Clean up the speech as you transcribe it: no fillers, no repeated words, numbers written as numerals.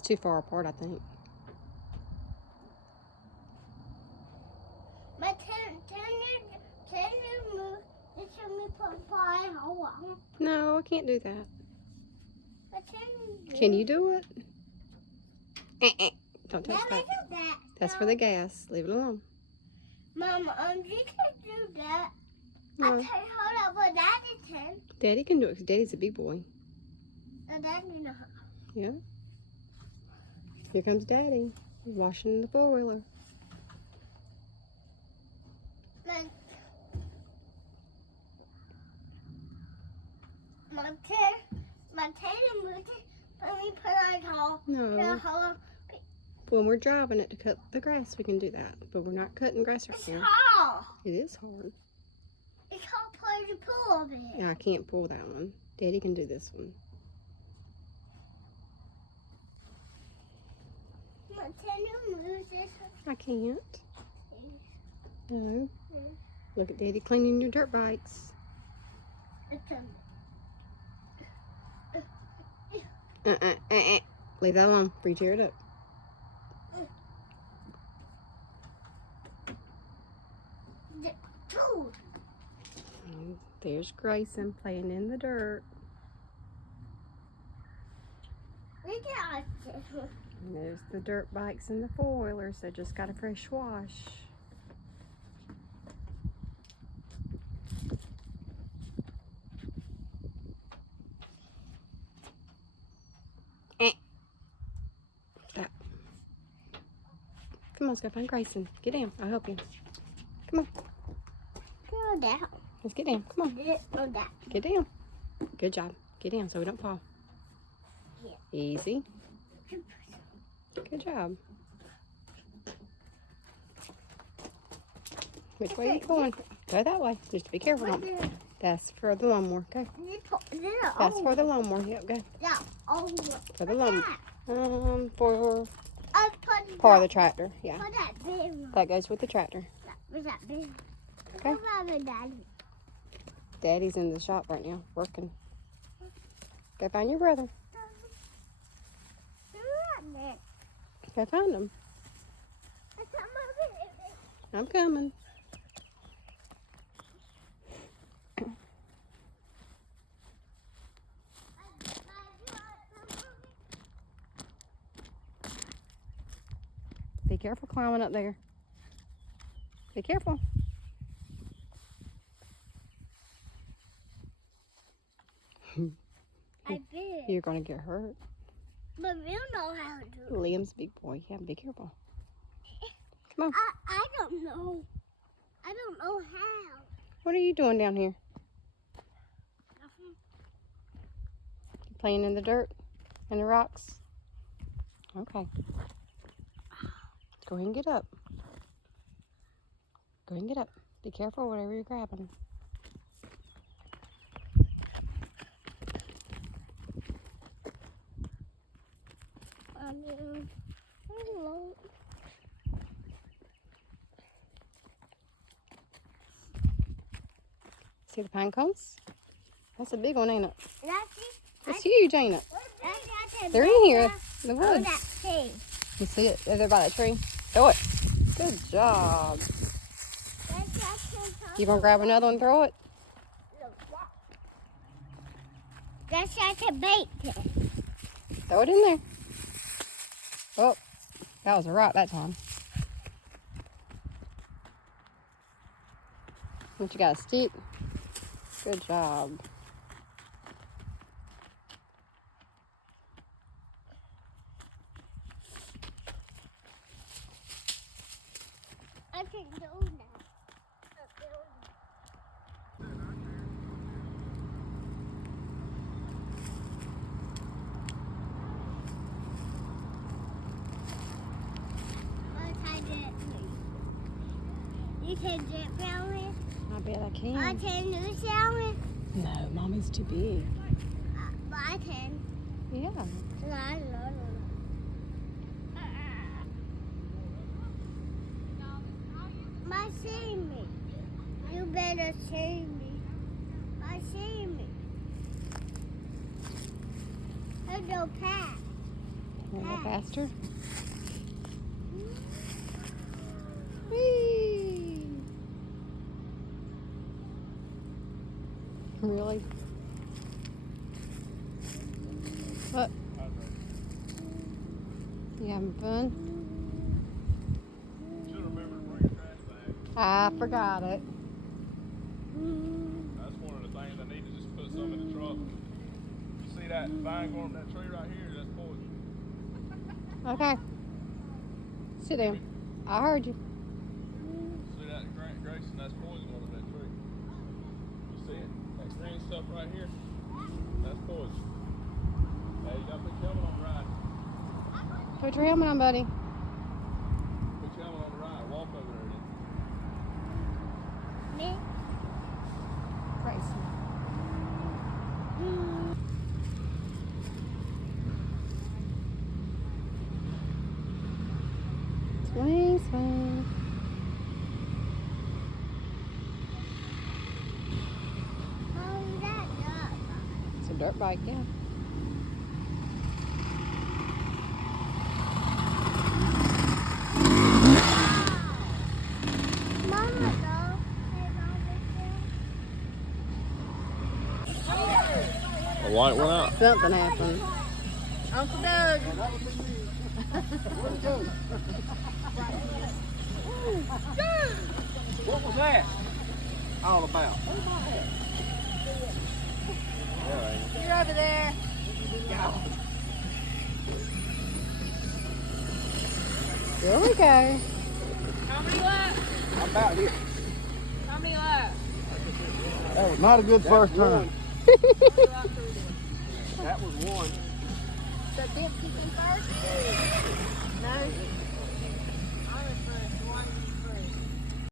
It's too far apart, I think. But can you move? Can we put fire on? No, I can't do that. But Can you do it? Don't touch Never that. do that. That's for the gas. Leave it alone. Mom, you can't do that. No. I can hold up what Daddy can. Daddy can do it because Daddy's a big boy. So Daddy knows. Yeah. Here comes Daddy. He's washing the four-wheeler. My tail moved it. Let me put on hold. No. When we're driving it to cut the grass, we can do that. But we're not cutting grass right It's now. hard. It is hard. It's hard for you to pull of it. Yeah, I can't pull that one. Daddy can do this one. Can you move this? I can't. No. Look at Daddy cleaning your dirt bikes. Leave that alone before you tear it up. And there's Grayson playing in the dirt. And there's the dirt bikes and the four-wheelers. They just got a fresh wash. Stop. Come on, let's go find Grayson. Get down. I'll help you. Come on. Go down. Let's get down. Come on. Go down. Get down. Good job. Get down so we don't fall. Yeah. Easy. Good job. Which way are you going? Go that way. Just be careful. That's for the lawnmower. Go. That's for the lawnmower. Yep, go. Yeah. For the lawnmower. For Part part of the tractor. Yeah. For that big one. That goes with the tractor. Was that big? Okay. Daddy. Daddy's in the shop right now, working. Go find your brother. Go find him. I'm coming. Be careful climbing up there. Be careful. I did. You're going to get hurt. But you know how to do it. Liam's a big boy. Yeah, be careful. Come on. I don't know. I don't know how. What are you doing down here? Nothing. Playing in the dirt and the rocks? Okay. Go ahead and get up. Go ahead and get up. Be careful whatever you're grabbing. Hello. See the pine cones? That's a big one, ain't it? That's It's huge, ain't it? They're in here in the woods. You see it? They're by that tree. Throw it. Good job. You gonna grab another one and throw it? That's like a bait. Throw it in there. Oh, that was a rock that time. What, you got a stick? Good job. I can do that. You can dip around it. I bet I I can. can do salmon. No, Mommy's too big. But I can. Yeah. I love it. My see me. You better see me. I see me. Hello, Pat. A little faster. Whee! Really? What? You having fun? Should remember to bring your trash bag. I forgot it. That's one of the things I need to just put some in the truck. You see that vine going up that tree right here? That's poison. Okay. Sit down. I heard you. See that Grayson? That's poison going up that tree. You see it? That green stuff right here? That's poison. Hey, you gotta put your helmet on the ride. Put your helmet on, buddy. Put your helmet on the ride. Walk over there then. Me? Grayson. Swing, swing. How's that dog? It's a dirt bike, yeah. Mama, dog. The light went out. Something happened. Uncle Doug. What was that all about? You're over there. Here we go. How many laps? I'm about here. How many laps? That was not a good first turn. How many laps are we doing? That was one. So Dipsy in first? No?